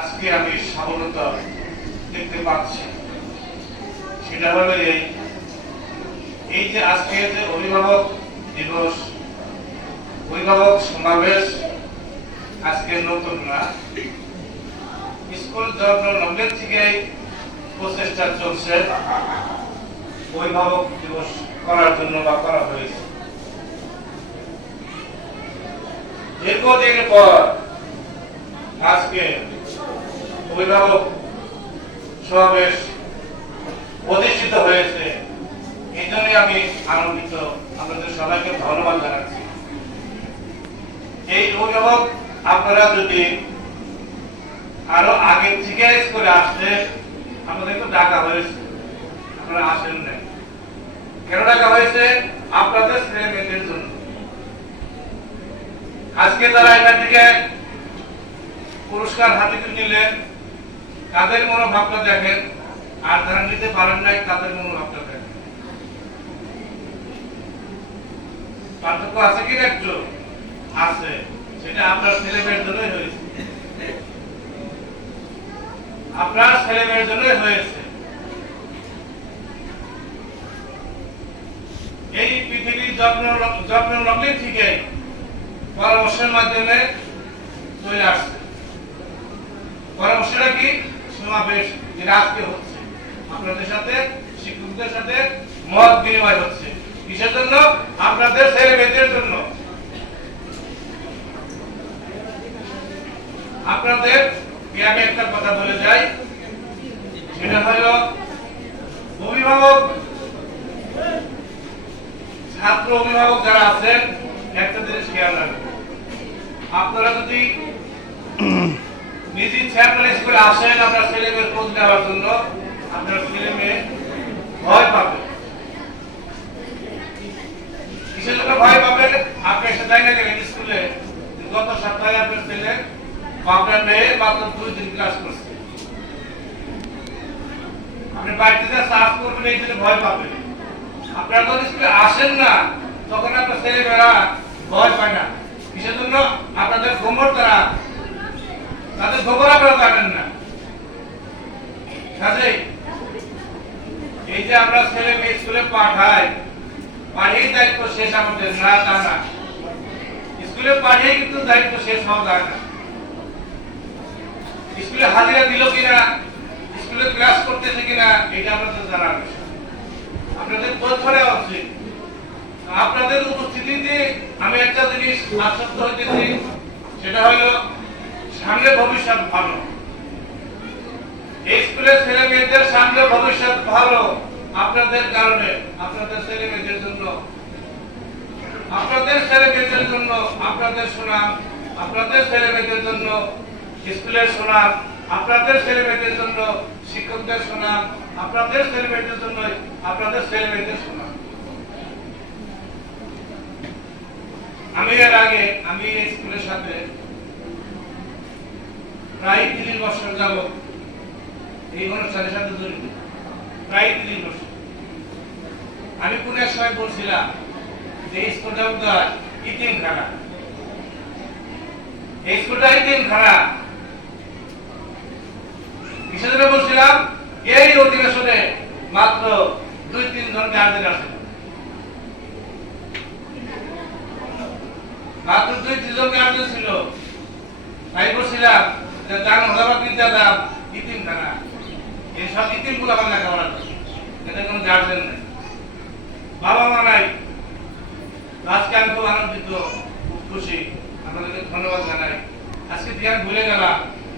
আজকে আমি সফলতা দেখতে পাচ্ছি, সেটা হলো এই যে আজকে যে অভিভাবক দিবস, অভিভাবক সমাবেশ আজকে নতুন না, স্কুল জন্ম লগ্নের থেকে প্রচেষ্টা চলছে অভিভাবক দিবস করার জন্য বা করা হয়েছে। দীর্ঘদিন পর আজকে অভিভাবক সমাবেশ প্রতিষ্ঠিত হয়েছে, এই জন্য আমি আনন্দিত। আপনাদের সবাইকে ধন্যবাদ জানাচ্ছি। এই অভিভাবক আপনারা যদি আরো আগে জিজ্ঞেস করে আসতে, আমাদের তো ডাকা হয়েছে, আপনারা আসেন নাই। কেন ডাকা হয়েছে? আপনাদের ছেলে মেয়েদের জন্য। আজকে তারা এখান থেকে পুরস্কার হাতে তুলে নিলেন, তাদের মনোভাবটা দেখেন, আর যারা নিতে পারেন নাই তাদের মনোভাবটা দেখেন। পার্থক্য আছে কি না? একটু আছে। সেটা আপনার ছেলে মেয়ের জন্যই হয়েছে, আপনার ছেলে মেয়ের জন্যই হয়েছে। এই পৃথিবীর যত্ন লগ্নে থেকে পরামর্শের মাধ্যমে চলে আসছে। পরামর্শটা কি? সমাবেশ যেটা আজকে হচ্ছে, আপনাদের সাথে শিক্ষকদের সাথে মত বিনিময় হচ্ছে। কিসের জন্য? আপনাদের ছেলে মেয়েদের জন্য। আপনাদের আমি একটা কথা বলে যাই, সেটা হলো অভিভাবক, ছাত্র অভিভাবক যারা আছেন, একটা জিনিস খেয়াল রাখবেন। আপনারা যদি নিজে ছেলে স্কুলে আসেন আপনার ছেলে মেয়ের খোঁজ নেওয়ার জন্য, আপনার ছেলে মেয়ে ভয় পাবে। কিসের জন্য ভয় পাবে? আপনি এসে জায়গা গেলেন স্কুলে, গত সপ্তাহে আপনার ছেলে বা আপনার মেয়ে মাত্র 2 দিন ক্লাস করছে। আপনি বাড়িতে যা সার্চ করবেন, এই জন্য ভয় পাবেন। আপনারা যখন স্কুলে আসেন না, তখন আপনার ছেলে মেয়েরা ভয় পায় না। কিসের জন্য? আপনাদের হোমওয়ার্ক তারা, তাদের খবর আপনারা জানেন না। কাজেই এই যে আমরা ছেলে মেয়ে স্কুলে পাঠাই, পাঠিয়ে দায়িত্ব শেষ আমাদের না, তা না। স্কুলে পাঠিয়ে কিন্তু দায়িত্ব শেষ হওয়া যায় না। স্কুলে হাজিরা দিল কিনা, স্কুলে ক্লাস করতেছে কিনা, এটা আপনাদের জানার বিষয়। আপনাদের তথ্য নেওয়া উচিত। আপনাদের উপস্থিতিতে আমি একটা জিনিস আশ্বস্ত হইতেছি, সেটা হলো সামনে ভবিষ্যৎ ভালো। এই স্কুলের ছেলে মেয়েদের সামনে ভবিষ্যৎ ভালো আপনাদের কারণে, আপনাদের ছেলে মেয়েদের জন্য, আপনাদের ছেলে মেয়েদের জন্য আপনাদের সুনাম, আপনাদের ছেলে মেয়েদের জন্য স্কুলের সুনাম, আপনাদের ছেলে মেয়েদের জন্য শিক্ষকদের সুনাম, আপনাদের ছেলে মেয়েদের জন্য আপনাদের ছেলে মেয়েদের সুনাম। আমি এর আগে আমি এই স্কুলের সাথে প্রায় 30 বছর যাবত এই অনুষ্ঠানের সাথে জড়িত, প্রায় 30 বছর। আমি কোন এক সময় বলছিলাম যে এই স্কুলটা উদ্ধার ইতিমখানা, এই স্কুলটা ইতিমখানা। কিসের জন্য বলছিলাম? এই অধিবেশনে মাত্র 2-3 জন গার্জেন আছে, মাত্র 2-3 জন গার্জেন ছিল। তাই বলছিলাম যে দান হলাবা বিদ্যা দাম ইতিমখানা, এইসব ইতিম গুলো আমার লেখাপড়া করে, এতে কোনো গার্জেন নেই, বাবা মা নাই। আজকে আমি খুব আনন্দিত, খুব খুশি, আপনাদেরকে ধন্যবাদ জানাই। আজকে দিয়ে ভুলে গেলাম